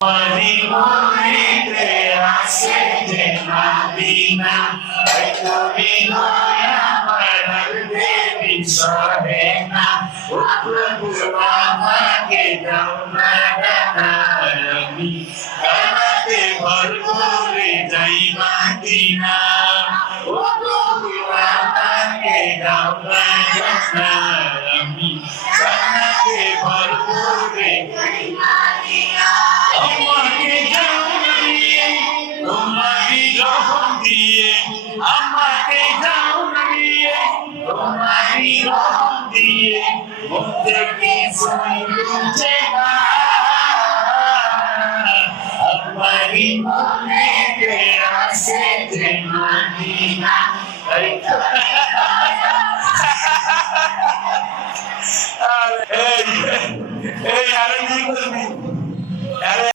মরিতে আসে যে মাদিনা ওই তুমি আমার দেবী সহে না ও প্রভু আমাকে দাও না আমি কানাতে ভর করে যাই মাদিনা ও প্রভু আমাকে দাও না আমি কানাতে ভর করে যাই মাদিনা আমাকে জানিয়ে তোমারই রহম দিয়ে আমাকে জানিয়ে তোমারই রহম দিয়ে মুখে কিছুই বুঝে না আমারই মনেতে আসে যে মদিনা এই আরে কি করবি